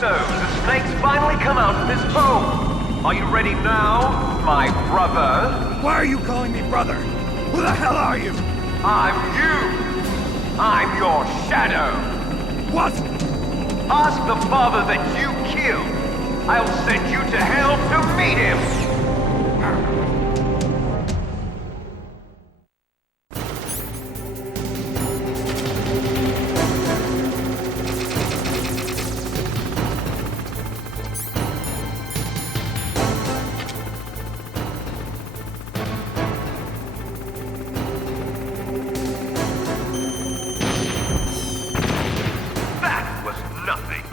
So, the snakes finally come out of this hole. Are you ready now, my brother? Why are you calling me brother? Who the hell are you? I'm you. I'm your shadow. What? Ask the father that you killed. I'll send you to hell to meet him. That was nothing.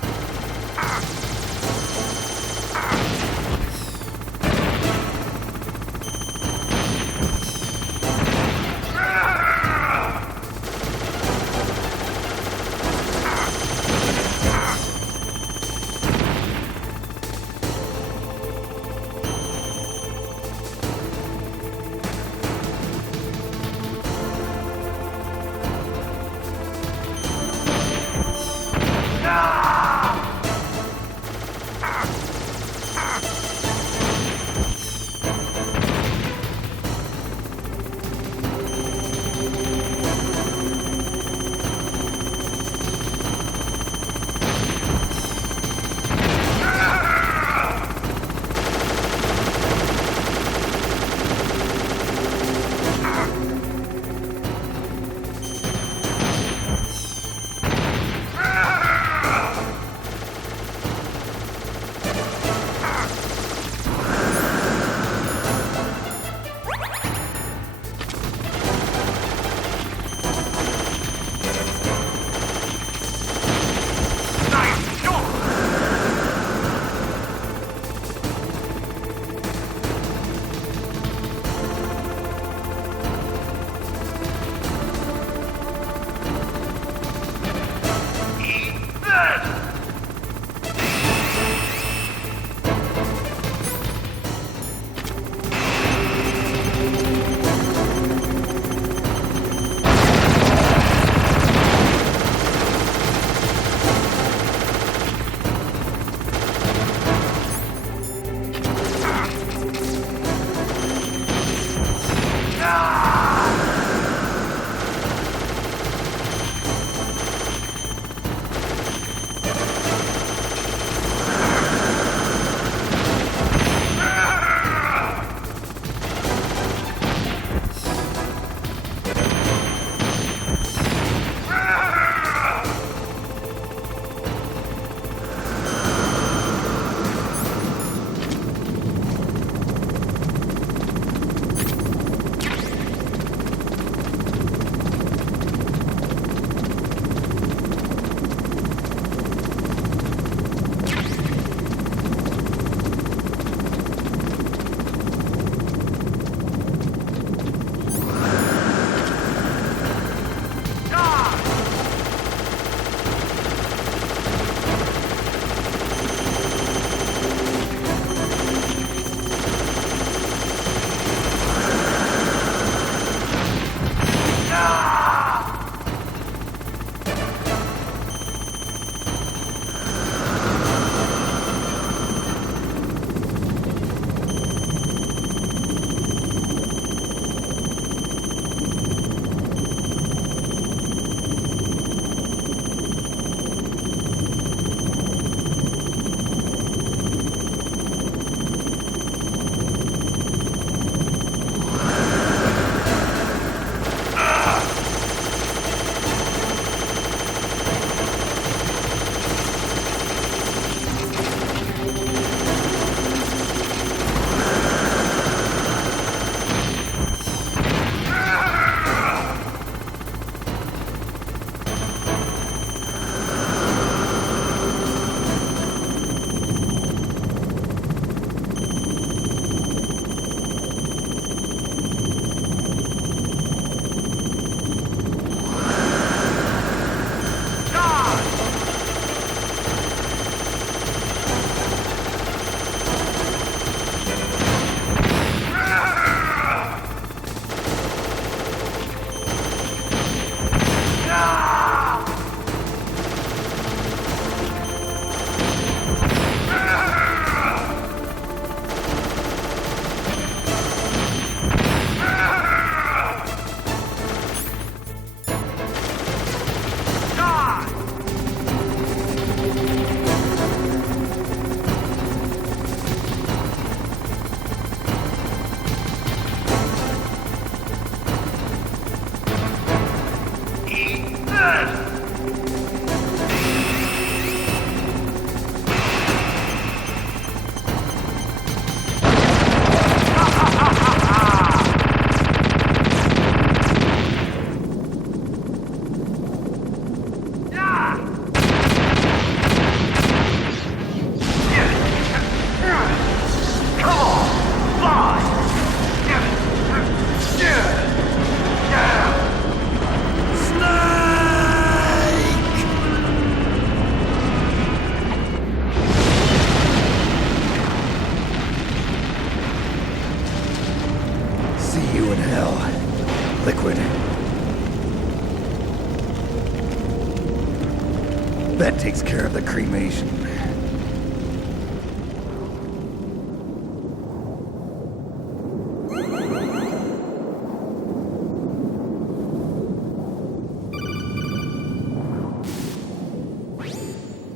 That takes care of the cremation.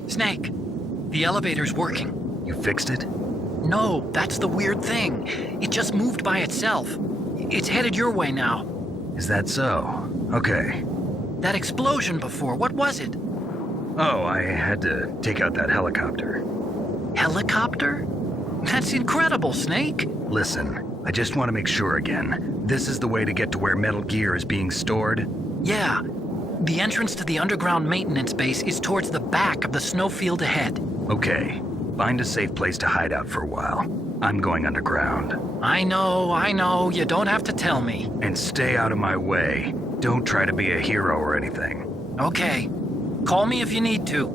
Snake, the elevator's working. You fixed it? No, that's the weird thing. It just moved by itself. It's headed your way now. Is that so? Okay. That explosion before, what was it? Oh, I had to take out that helicopter. Helicopter? That's incredible, Snake. Listen, I just want to make sure again. This is the way to get to where Metal Gear is being stored? Yeah. The entrance to the underground maintenance base is towards the back of the snowfield ahead. Okay. Find a safe place to hide out for a while. I'm going underground. I know. You don't have to tell me. And stay out of my way. Don't try to be a hero or anything. Okay. Call me if you need to.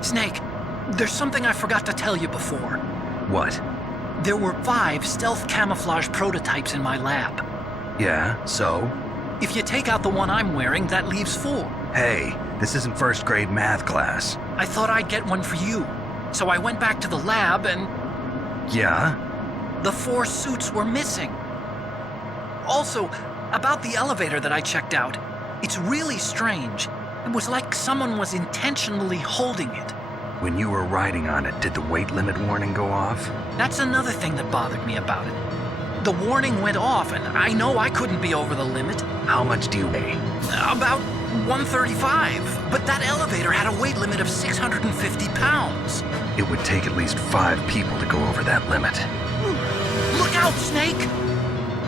Snake, there's something I forgot to tell you before. What? There were 5 stealth camouflage prototypes in my lab. Yeah, so? If you take out the one I'm wearing, that leaves 4. Hey, this isn't first grade math class. I thought I'd get one for you. So I went back to the lab and Yeah? the 4 suits were missing. Also, about the elevator that I checked out, it's really strange. It was like someone was intentionally holding it. When you were riding on it, did the weight limit warning go off? That's another thing that bothered me about it. The warning went off, and I know I couldn't be over the limit. How much do you weigh? About 135, but that elevator had a weight limit of 650 pounds. It would take at least 5 people to go over that limit. Look out, Snake!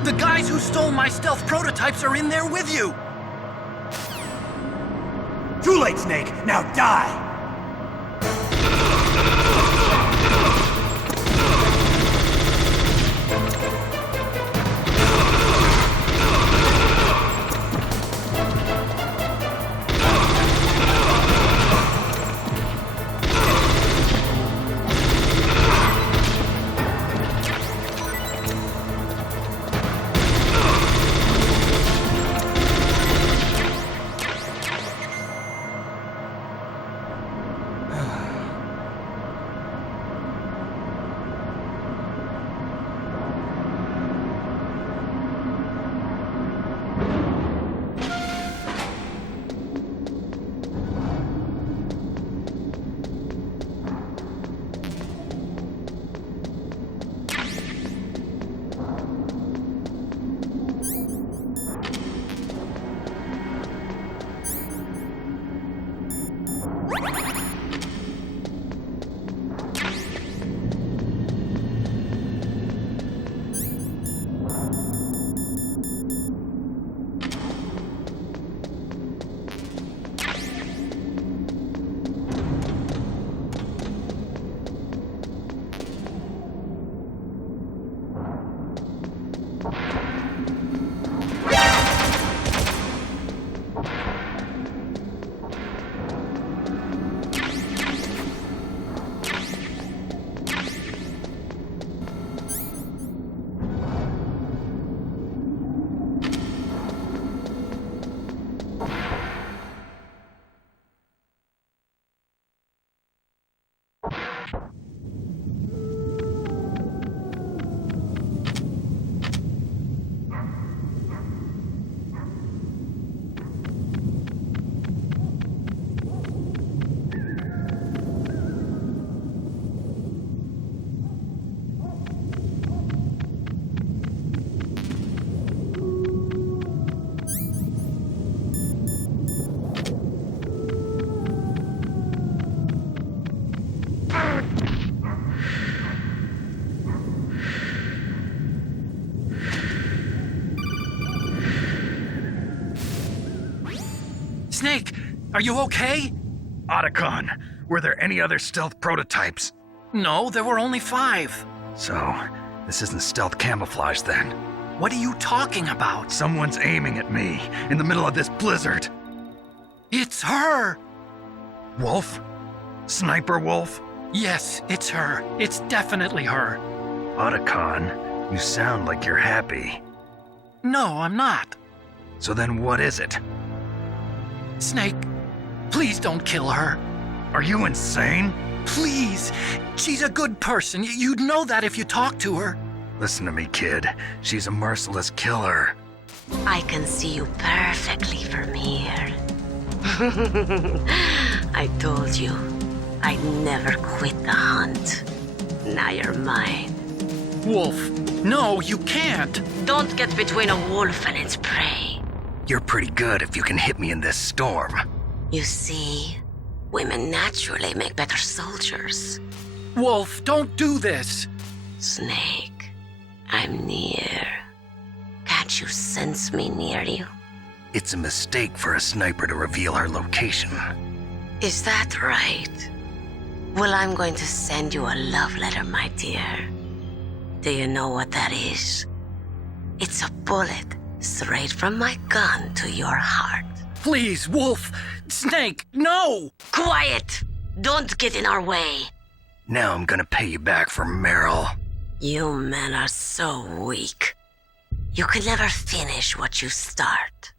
The guys who stole my stealth prototypes are in there with you! Too late, Snake! Now die! Snake, are you okay? Otacon, were there any other stealth prototypes? No, there were only 5. So, this isn't stealth camouflage then. What are you talking about? Someone's aiming at me in the middle of this blizzard. It's her! Wolf? Sniper Wolf? Yes, it's her. It's definitely her. Otacon, you sound like you're happy. No, I'm not. So then what is it? Snake, please don't kill her. Are you insane? Please. She's a good person. You'd know that if you talked to her. Listen to me, kid. She's a merciless killer. I can see you perfectly from here. I told you, I'd never quit the hunt. Now you're mine. Wolf, no, you can't. Don't get between a wolf and its prey. You're pretty good if you can hit me in this storm. You see, women naturally make better soldiers. Wolf, don't do this. Snake, I'm near. Can't you sense me near you? It's a mistake for a sniper to reveal her location. Is that right? Well, I'm going to send you a love letter, my dear. Do you know what that is? It's a bullet straight from my gun to your heart. Please, Wolf. Snake, no! Quiet! Don't get in our way. Now I'm gonna pay you back for Meryl. You men are so weak. You can never finish what you start.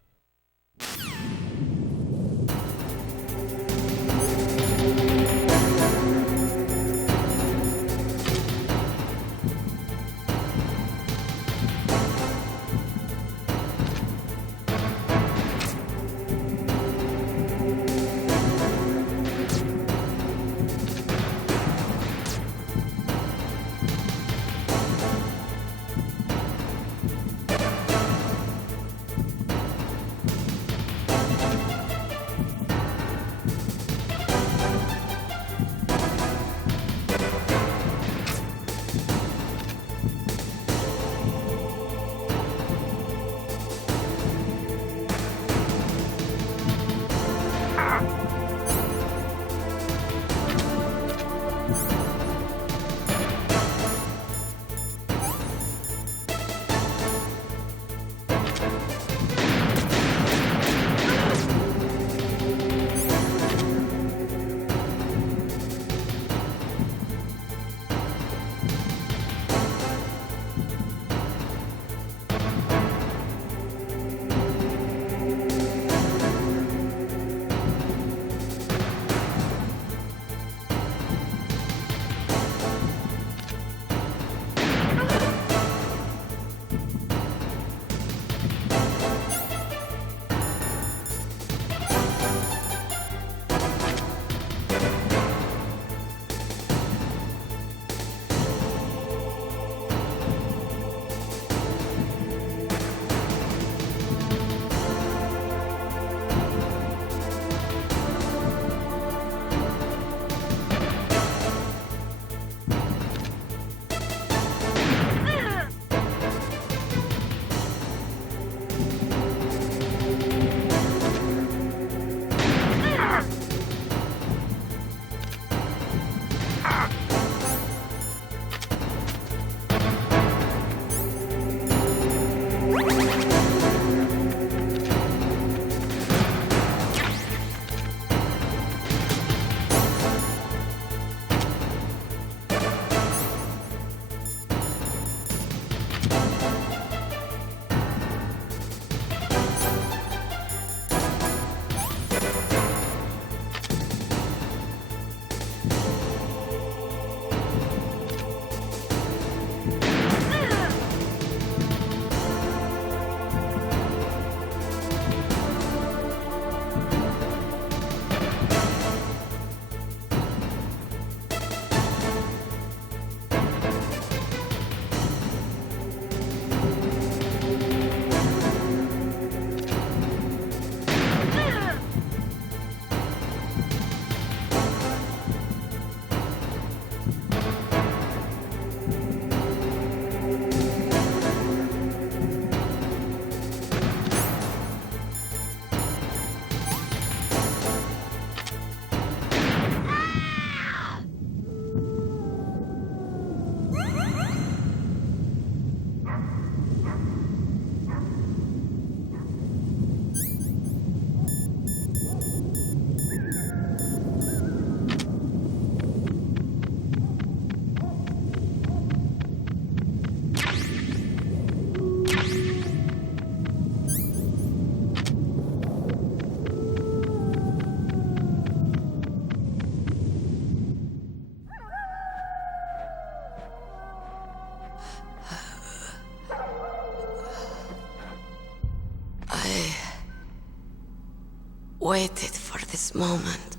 waited for this moment.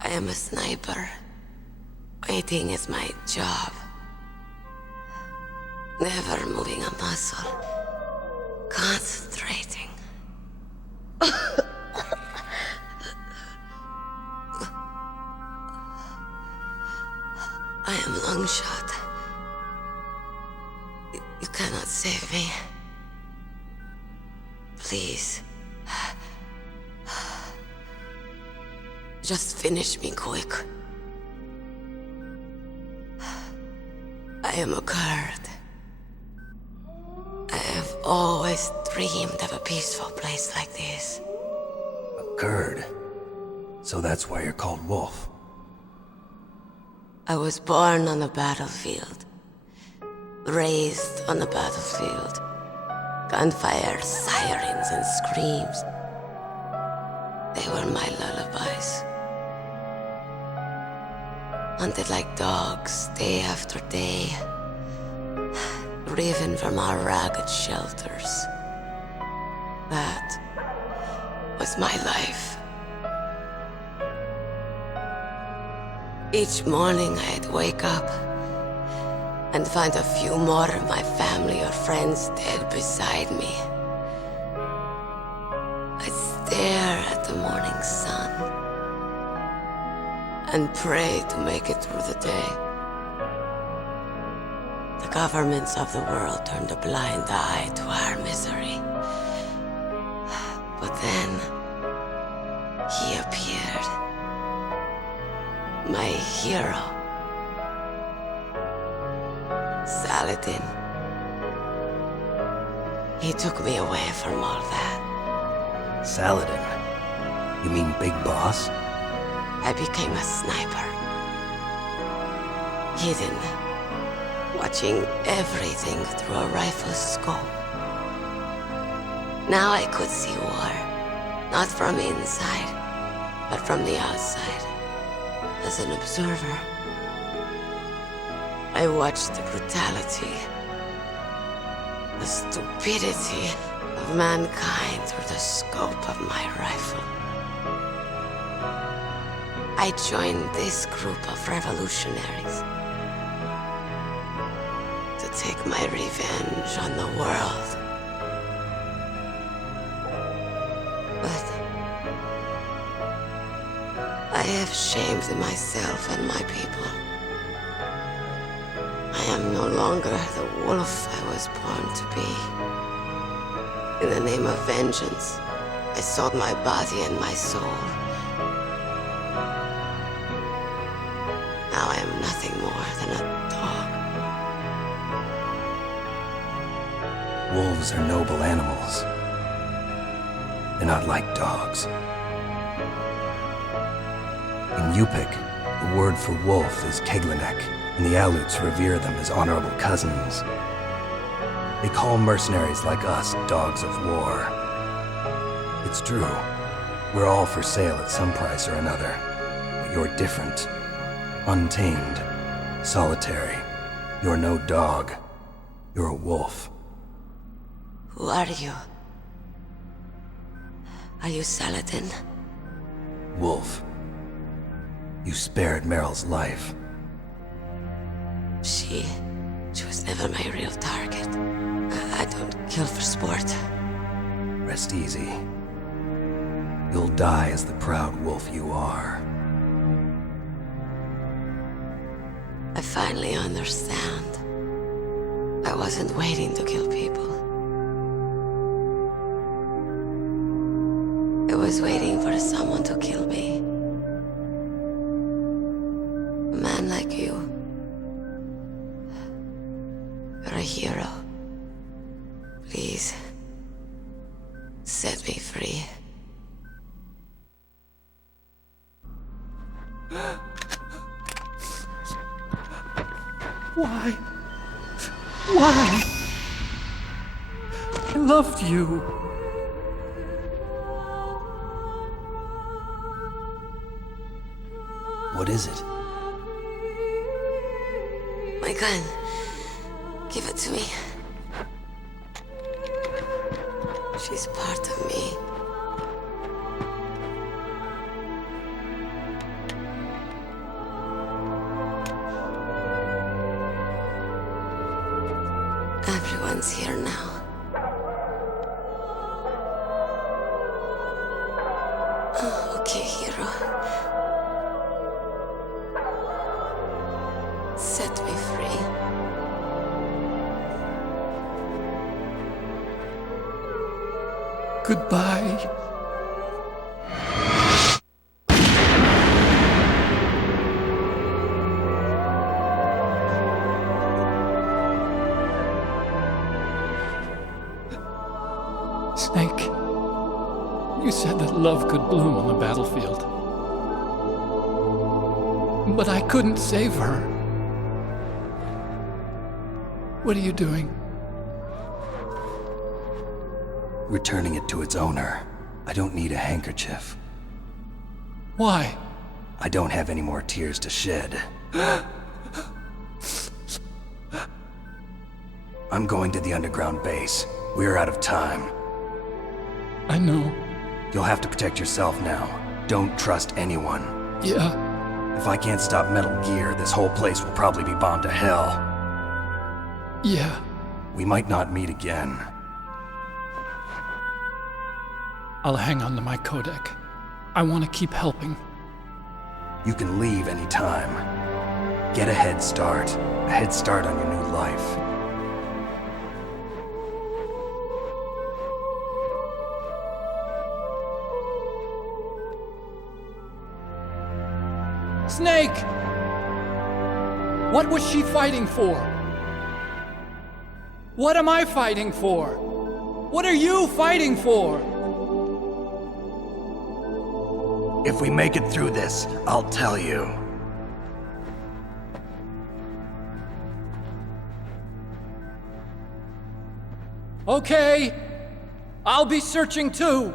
I am a sniper. Waiting is my job. Never moving a muscle. Concentrating. I am Longshot. You cannot save me. Please. Just finish me quick. I am a Kurd. I have always dreamed of a peaceful place like this. A Kurd. So that's why you're called Wolf. I was born on the battlefield. Raised on the battlefield. Gunfire, sirens, and screams. They were my lullabies. Hunted like dogs, day after day. Driven from our ragged shelters. That was my life. Each morning I'd wake up and find a few more of my family or friends dead beside me. I'd stare at the morning sun and pray to make it through the day. The governments of the world turned a blind eye to our misery. But then, he appeared. My hero. Saladin. He took me away from all that. Saladin? You mean Big Boss? I became a sniper. Hidden. Watching everything through a rifle's scope. Now I could see war. Not from inside, but from the outside. As an observer. I watched the brutality, the stupidity of mankind through the scope of my rifle. I joined this group of revolutionaries to take my revenge on the world. But I have shamed myself and my people. I am no longer the wolf I was born to be. In the name of vengeance, I sold my body and my soul. Now I am nothing more than a dog. Wolves are noble animals. They're not like dogs. In Yupik, the word for wolf is Keglenek, and the Aleuts revere them as honorable cousins. They call mercenaries like us dogs of war. It's true, we're all for sale at some price or another, but you're different. Untamed, solitary. You're no dog. You're a wolf. Who are you? Are you Saladin? Wolf. You spared Meryl's life. She was never my real target. I don't kill for sport. Rest easy. You'll die as the proud wolf you are. I finally understand. I wasn't waiting to kill people. I was waiting for someone to kill me. A man like you. You're a hero. Please, set me free. Why? Why? I loved you. What is it? My gun. Give it to me. She's part of me. friends here now. Okay, hero. Set me free. Goodbye. Snake, you said that love could bloom on the battlefield. But I couldn't save her. What are you doing? Returning it to its owner. I don't need a handkerchief. Why? I don't have any more tears to shed. I'm going to the underground base. We're out of time. I know. You'll have to protect yourself now. Don't trust anyone. Yeah. If I can't stop Metal Gear, this whole place will probably be bombed to hell. Yeah. We might not meet again. I'll hang on to my codec. I want to keep helping. You can leave anytime. Get a head start. A head start on your new life. Snake! What was she fighting for? What am I fighting for? What are you fighting for? If we make it through this, I'll tell you. Okay. I'll be searching too.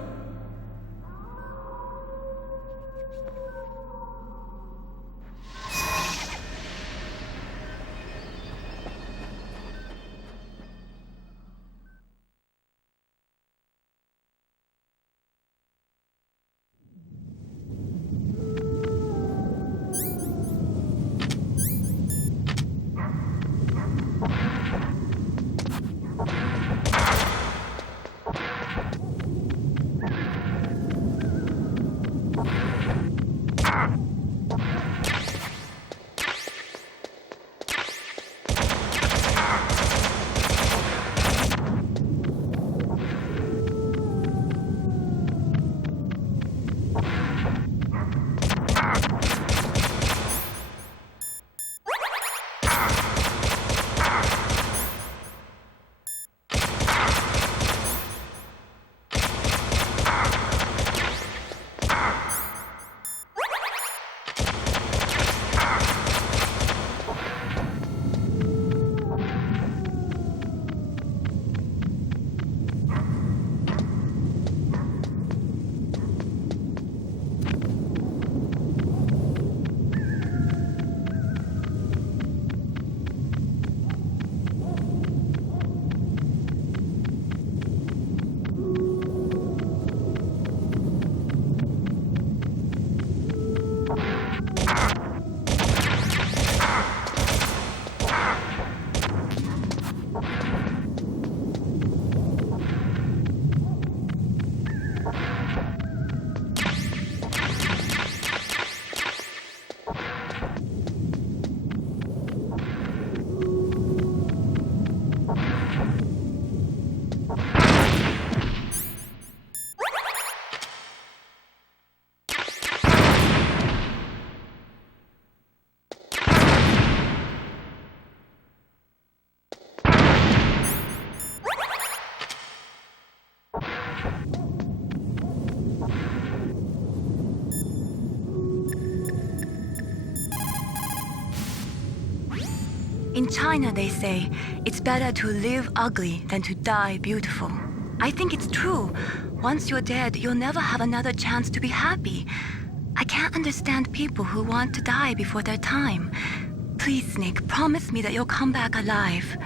In China, they say, it's better to live ugly than to die beautiful. I think it's true. Once you're dead, you'll never have another chance to be happy. I can't understand people who want to die before their time. Please, Snake, promise me that you'll come back alive.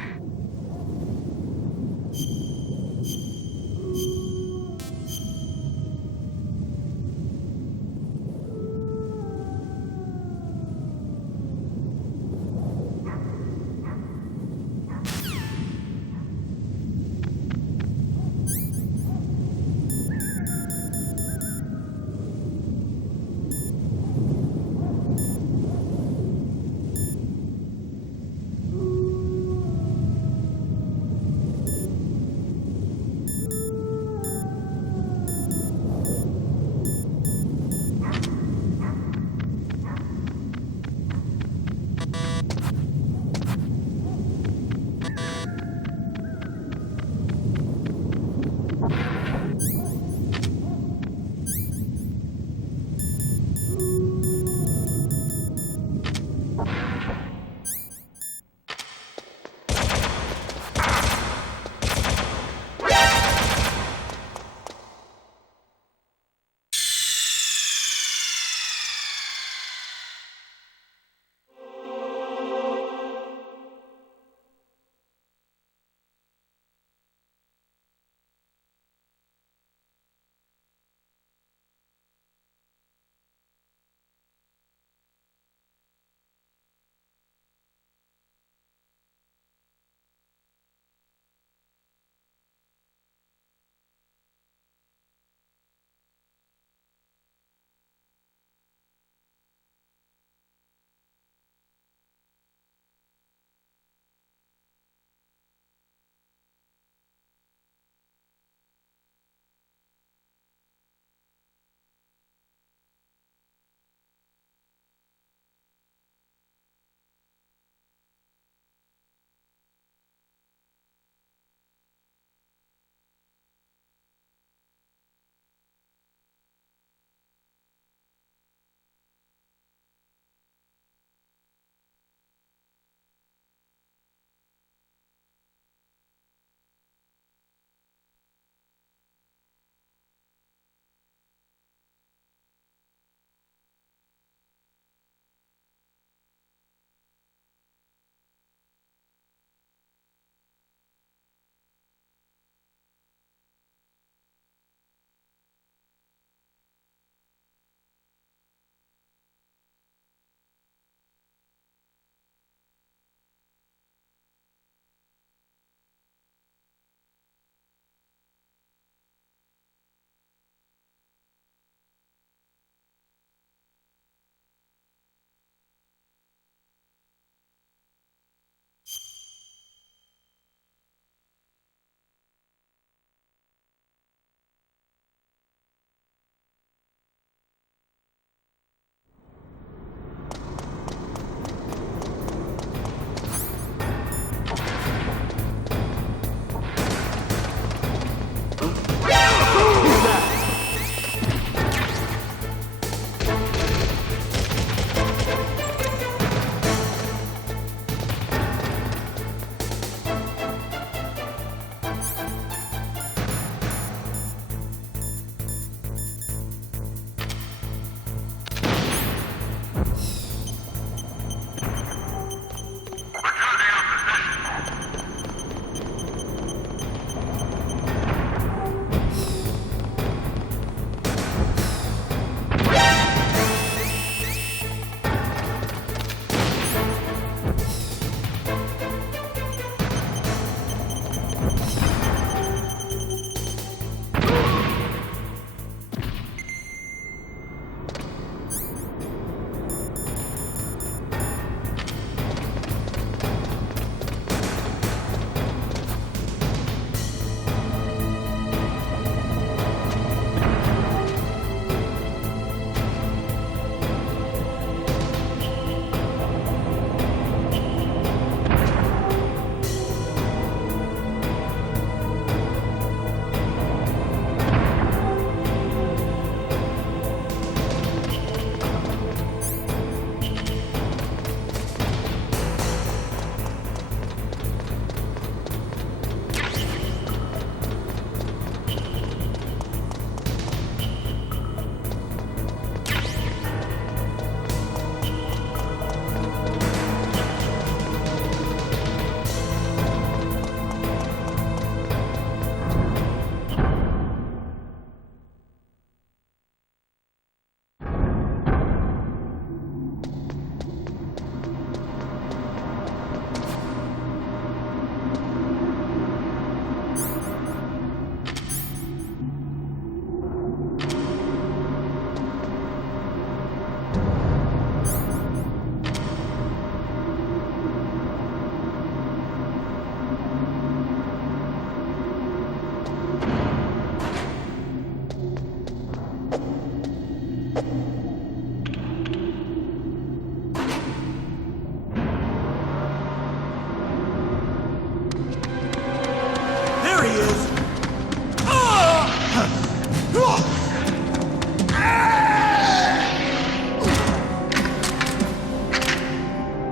There he is!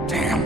Damn.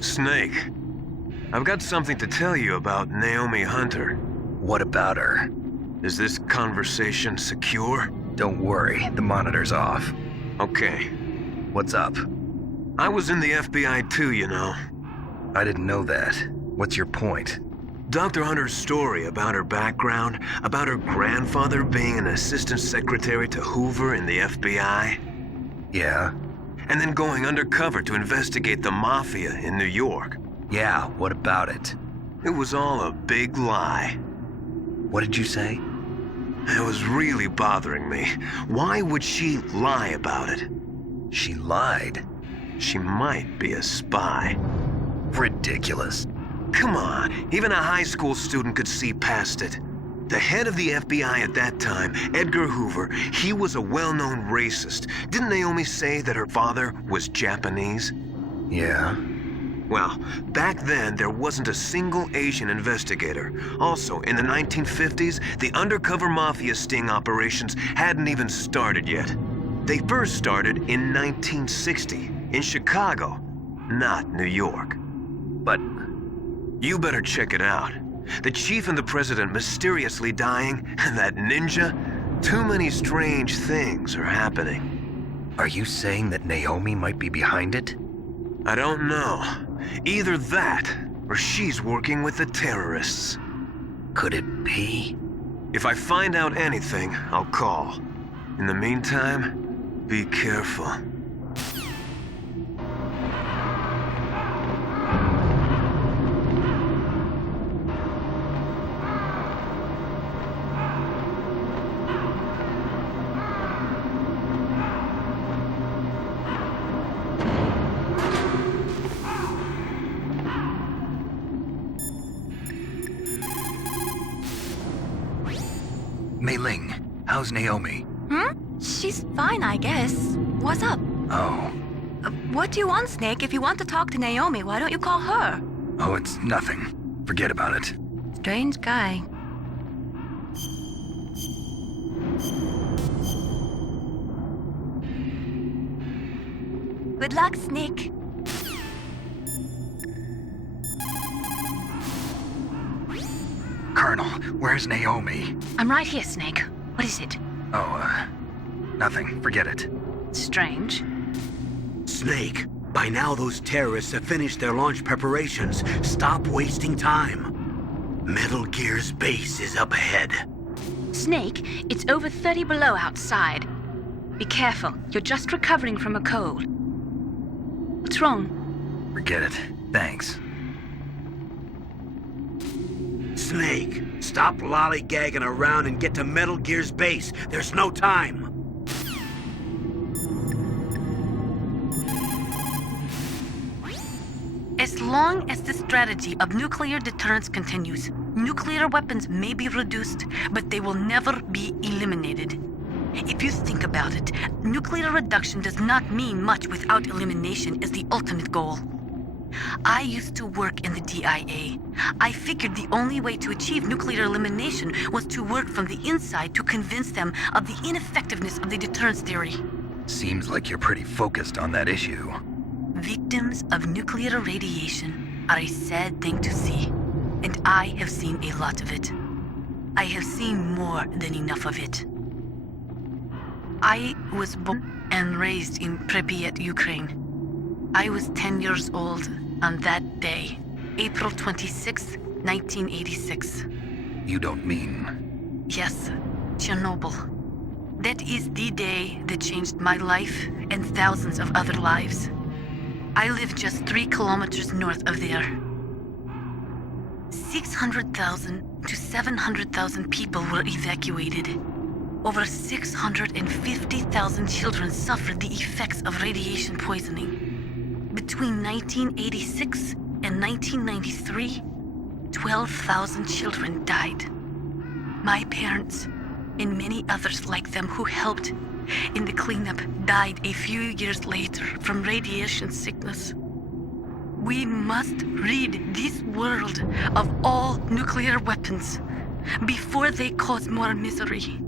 Snake, I've got something to tell you about Naomi Hunter. What about her? Is this conversation secure? Don't worry, the monitor's off. Okay. What's up? I was in the FBI too, you know. I didn't know that. What's your point? Dr. Hunter's story about her background, about her grandfather being an assistant secretary to Hoover in the FBI, Yeah? and then going undercover to investigate the mafia in New York. Yeah, what about it? It was all a big lie. What did you say? It was really bothering me. Why would she lie about it? She lied. She might be a spy. Ridiculous. Come on, even a high school student could see past it. The head of the FBI at that time, Edgar Hoover, he was a well-known racist. Didn't Naomi say that her father was Japanese? Yeah? Well, back then, there wasn't a single Asian investigator. Also, in the 1950s, the undercover mafia sting operations hadn't even started yet. They first started in 1960, in Chicago, not New York. But You better check it out. The chief and the president mysteriously dying, and that ninja? Too many strange things are happening. are you saying that Naomi might be behind it? I don't know. Either that, or she's working with the terrorists. Could it be? If I find out anything, I'll call. In the meantime, be careful. Mei Ling, how's Naomi? She's fine, I guess. What's up? Oh. What do you want, Snake? If you want to talk to Naomi, why don't you call her? Oh, it's nothing. Forget about it. Strange guy. Good luck, Snake. Colonel, where's Naomi? I'm right here, Snake. What is it? Nothing. Forget it. Strange. Snake, by now those terrorists have finished their launch preparations. Stop wasting time. Metal Gear's base is up ahead. Snake, it's over 30 below outside. Be careful. You're just recovering from a cold. What's wrong? Forget it. Thanks. Snake, stop lollygagging around and get to Metal Gear's base. There's no time. As long as the strategy of nuclear deterrence continues, nuclear weapons may be reduced, but they will never be eliminated. If you think about it, nuclear reduction does not mean much without elimination as the ultimate goal. I used to work in the DIA. I figured the only way to achieve nuclear elimination was to work from the inside to convince them of the ineffectiveness of the deterrence theory. Seems like you're pretty focused on that issue. Victims of nuclear radiation are a sad thing to see, and I have seen a lot of it. I have seen more than enough of it. I was born and raised in Pripyat, Ukraine. I was 10 years old on that day, April 26, 1986. You don't mean... Yes, Chernobyl. That is the day that changed my life and thousands of other lives. I live just 3 kilometers north of there. 600,000 to 700,000 people were evacuated. Over 650,000 children suffered the effects of radiation poisoning. Between 1986 and 1993, 12,000 children died. My parents, and many others like them who helped in the cleanup, died a few years later from radiation sickness. We must rid this world of all nuclear weapons before they cause more misery,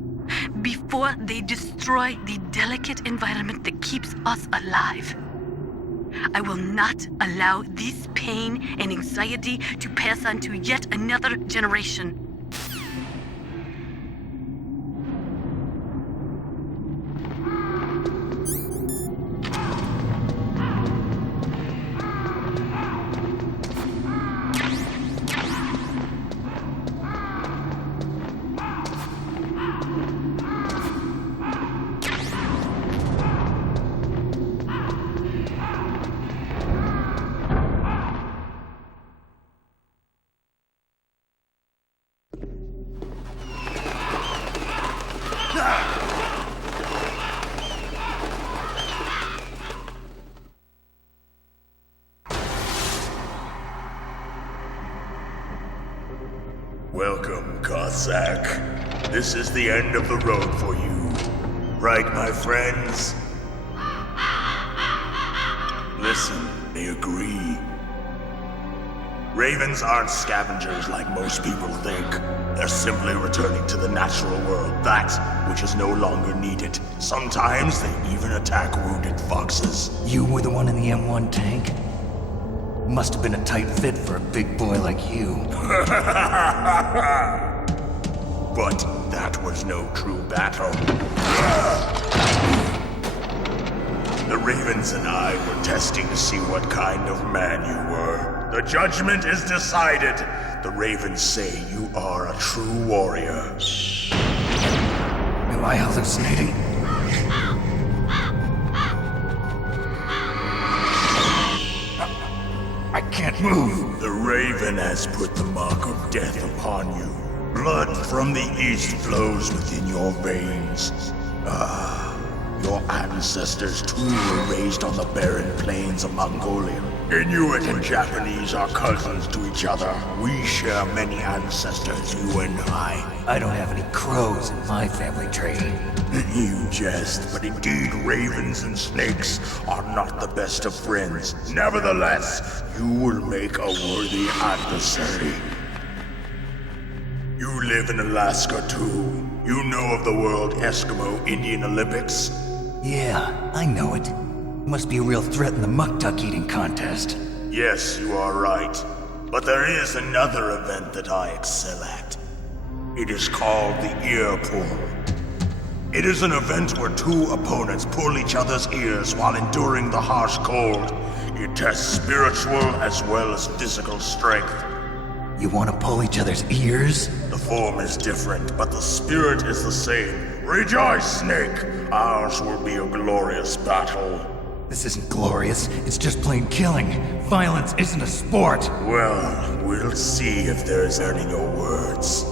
before they destroy the delicate environment that keeps us alive. I will not allow this pain and anxiety to pass on to yet another generation. Welcome, Cossack. This is the end of the road for you. Right, my friends? Listen, they agree. Ravens aren't scavengers like most people think. They're simply returning to the natural world, that which is no longer needed. Sometimes they even attack wounded foxes. You were the one in the M1 tank? Must have been a tight fit for a big boy like you. But that was no true battle. The Ravens and I were testing to see what kind of man you were. The judgment is decided. The Ravens say you are a true warrior. Am I hallucinating? I can't move. The Raven has put the mark of death upon you. Blood from the east flows within your veins. Your ancestors too were raised on the barren plains of Mongolia. Inuit and Japanese are cousins to each other. We share many ancestors, you and I. I don't have any crows in my family tree. You jest, but indeed ravens and snakes are not the best of friends. Nevertheless, you will make a worthy adversary. You live in Alaska too. You know of the World Eskimo Indian Olympics? Yeah, I know it. Must be a real threat in the muck duck eating contest. Yes, you are right. But there is another event that I excel at. It is called the Ear Pull. It is an event where two opponents pull each other's ears while enduring the harsh cold. It tests spiritual as well as physical strength. You want to pull each other's ears? The form is different, but the spirit is the same. Rejoice, Snake! Ours will be a glorious battle. This isn't glorious, it's just plain killing. Violence isn't a sport. Well, we'll see if there's any your words.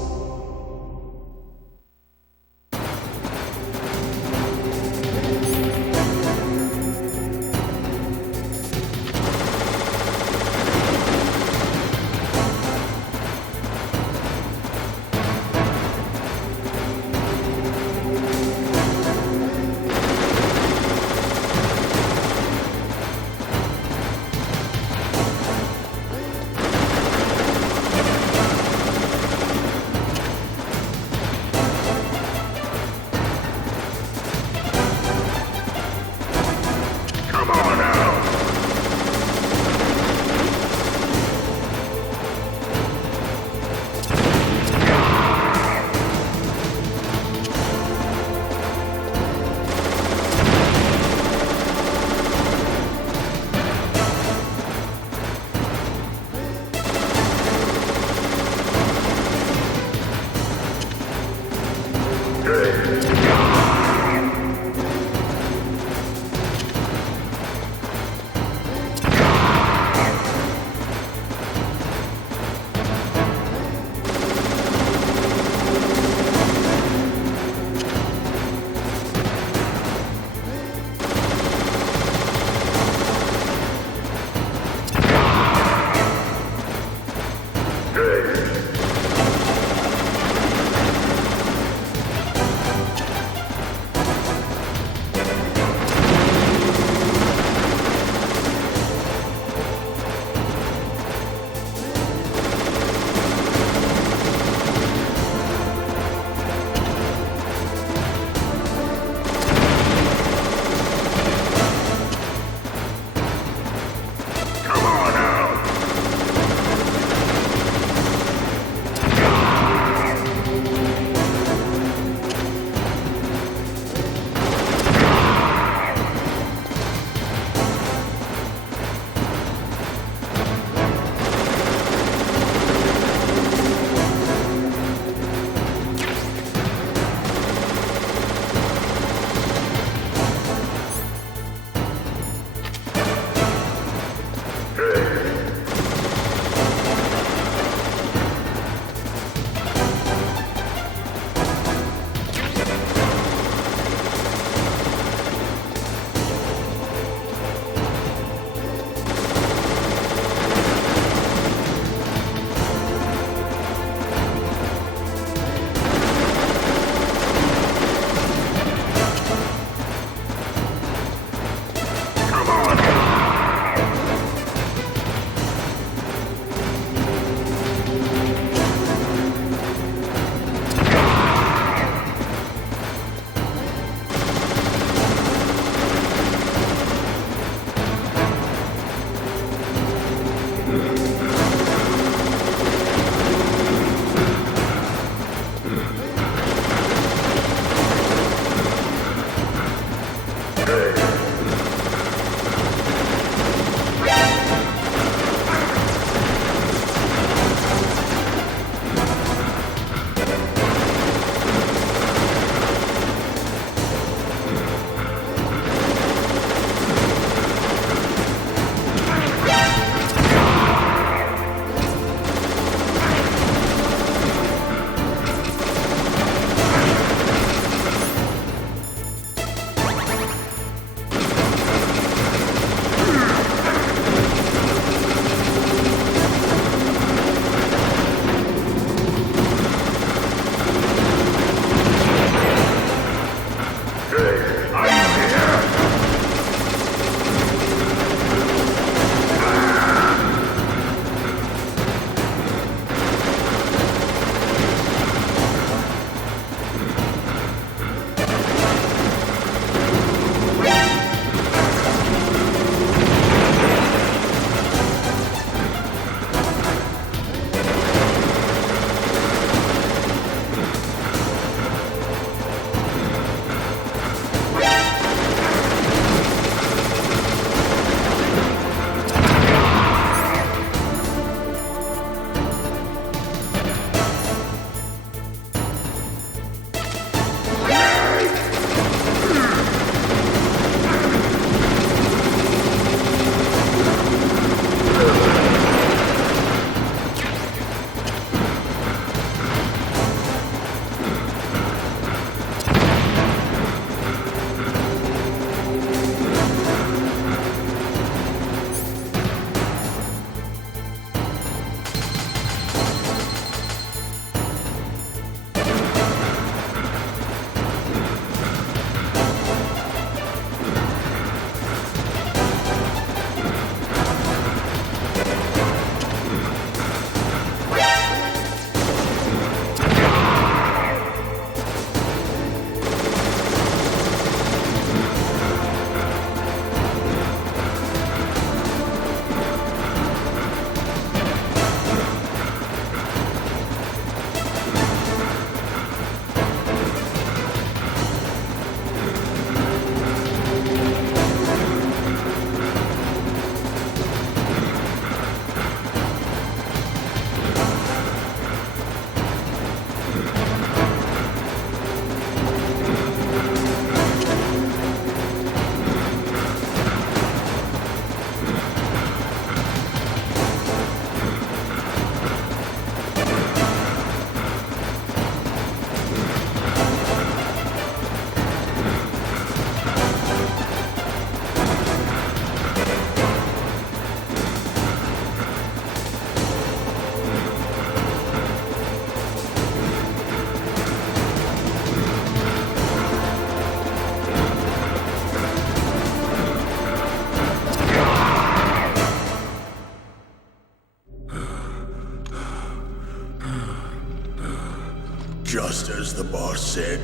the boss said,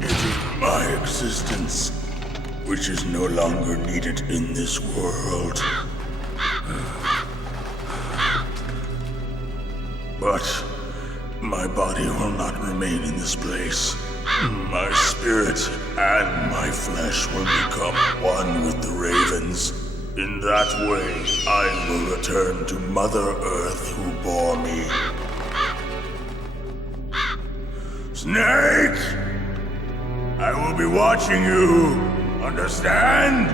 it is my existence which is no longer needed in this world. But my body will not remain in this place. My spirit and my flesh will become one with the ravens. In that way, I will return to Mother Earth who bore me. Snake! I will be watching you. Understand?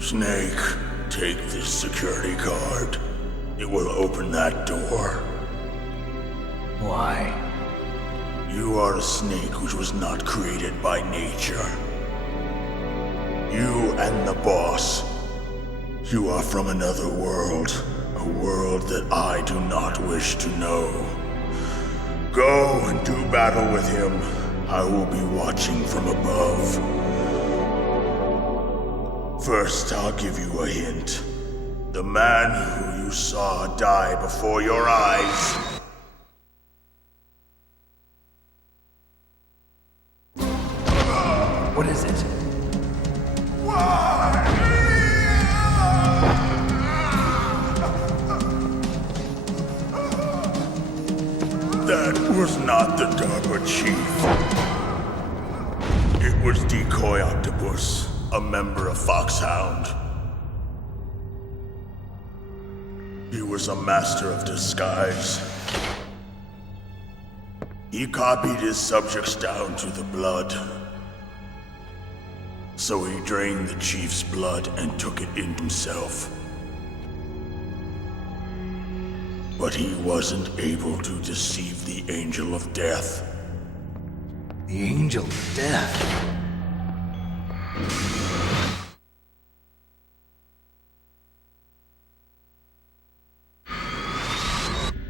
Snake, take this security card. It will open that door. Why? You are a snake which was not created by nature. You and the boss. You are from another world. A world that I do not wish to know. Go and do battle with him. I will be watching from above. First, I'll give you a hint. The man who you saw die before your eyes. What is it? That was not the DARPA chief. It was Decoy Octopus, a member of Foxhound. He was a master of disguise. He copied his subjects down to the blood. So he drained the chief's blood and took it in himself. But he wasn't able to deceive the Angel of Death. The Angel of Death?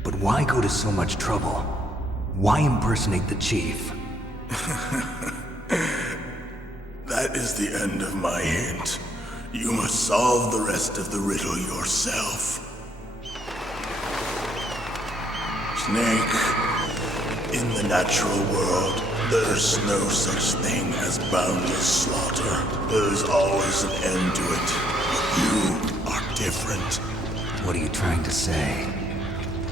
But why go to so much trouble? Why impersonate the chief? That is the end of my hint. You must solve the rest of the riddle yourself. Snake, in the natural world, there's no such thing as boundless slaughter. There's always an end to it. But you are different. What are you trying to say?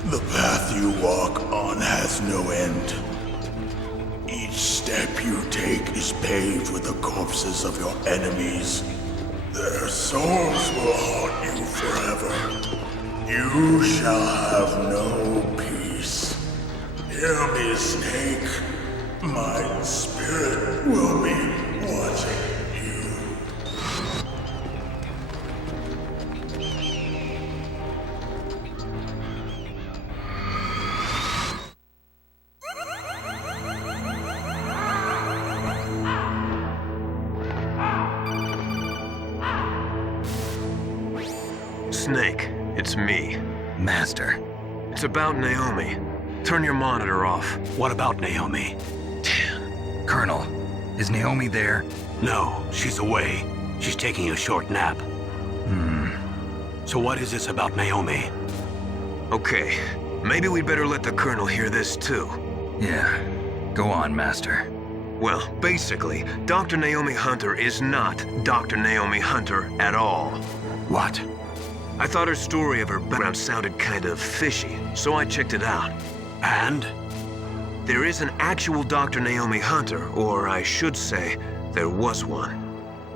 The path you walk on has no end. Each step you take is paved with the corpses of your enemies. Their souls will haunt you forever. You shall have no peace. Hear me, Snake. My spirit will be watching you. Snake, it's me. Master. It's about Naomi. Turn your monitor off. What about Naomi? Colonel, is Naomi there? No, she's away. She's taking a short nap. So what is this about Naomi? Okay, maybe we'd better let the Colonel hear this too. Yeah. Go on, Master. Well, basically, Dr. Naomi Hunter is not Dr. Naomi Hunter at all. What? I thought her story of her background sounded kind of fishy, so I checked it out. And? There is an actual Dr. Naomi Hunter, or I should say, there was one.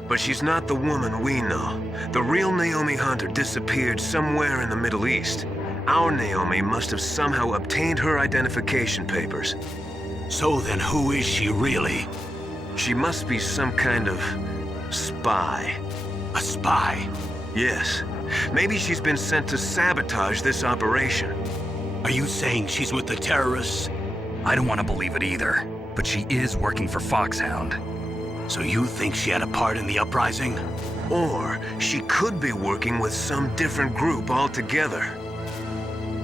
But she's not the woman we know. The real Naomi Hunter disappeared somewhere in the Middle East. Our Naomi must have somehow obtained her identification papers. So then who is she really? She must be some kind of spy. A spy? Yes. Maybe she's been sent to sabotage this operation. Are you saying she's with the terrorists? I don't want to believe it either, but she is working for Foxhound. So you think she had a part in the uprising? Or she could be working with some different group altogether.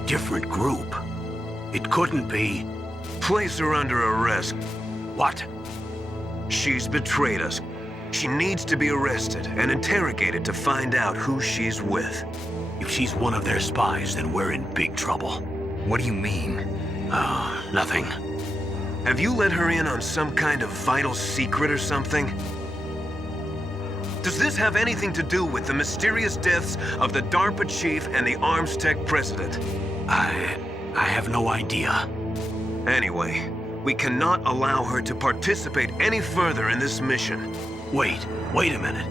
Different group? It couldn't be. Place her under arrest. What? She's betrayed us. She needs to be arrested and interrogated to find out who she's with. If she's one of their spies, then we're in big trouble. What do you mean? Nothing. Have you let her in on some kind of vital secret or something? Does this have anything to do with the mysterious deaths of the DARPA chief and the ArmsTech president? I have no idea. Anyway, we cannot allow her to participate any further in this mission. Wait a minute.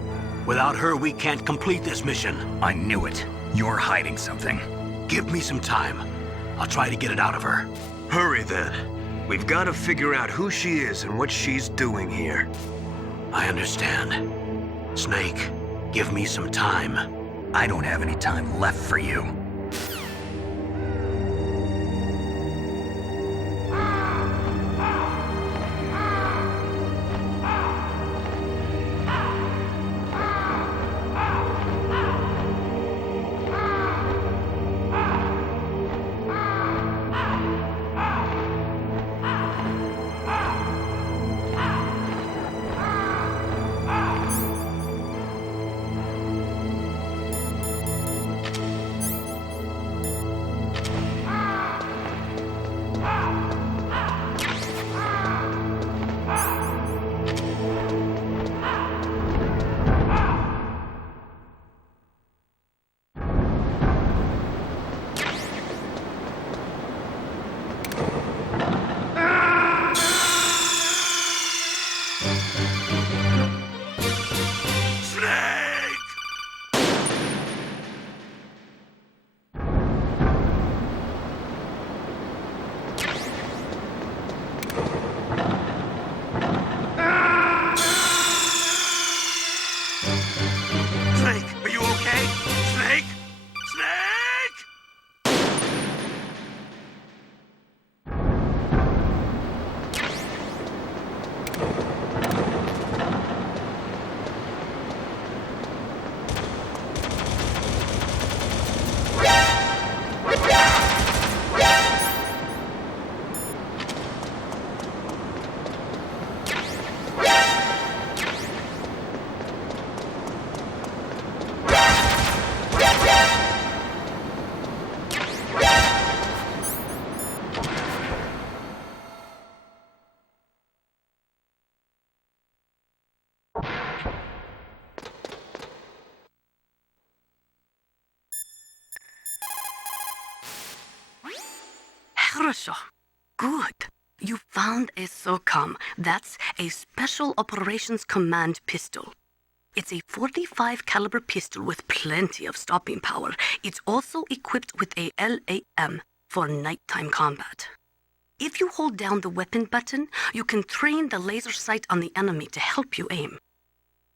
Without her, we can't complete this mission. I knew it. You're hiding something. Give me some time. I'll try to get it out of her. Hurry then. We've got to figure out who she is and what she's doing here. I understand. Snake, give me some time. I don't have any time left for you. Хорошо. Good. You found a SOCOM. That's a Special Operations Command pistol. It's a .45 caliber pistol with plenty of stopping power. It's also equipped with a LAM for nighttime combat. If you hold down the weapon button, you can train the laser sight on the enemy to help you aim.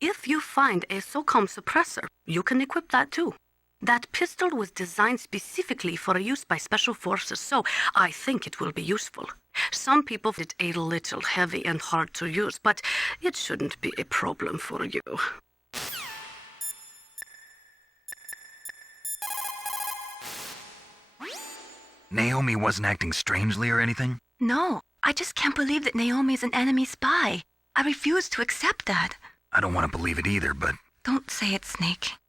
If you find a SOCOM suppressor, you can equip that too. That pistol was designed specifically for use by special forces, so I think it will be useful. Some people find it a little heavy and hard to use, but it shouldn't be a problem for you. Naomi wasn't acting strangely or anything? No, I just can't believe that Naomi is an enemy spy. I refuse to accept that. I don't want to believe it either, but... Don't say it, Snake.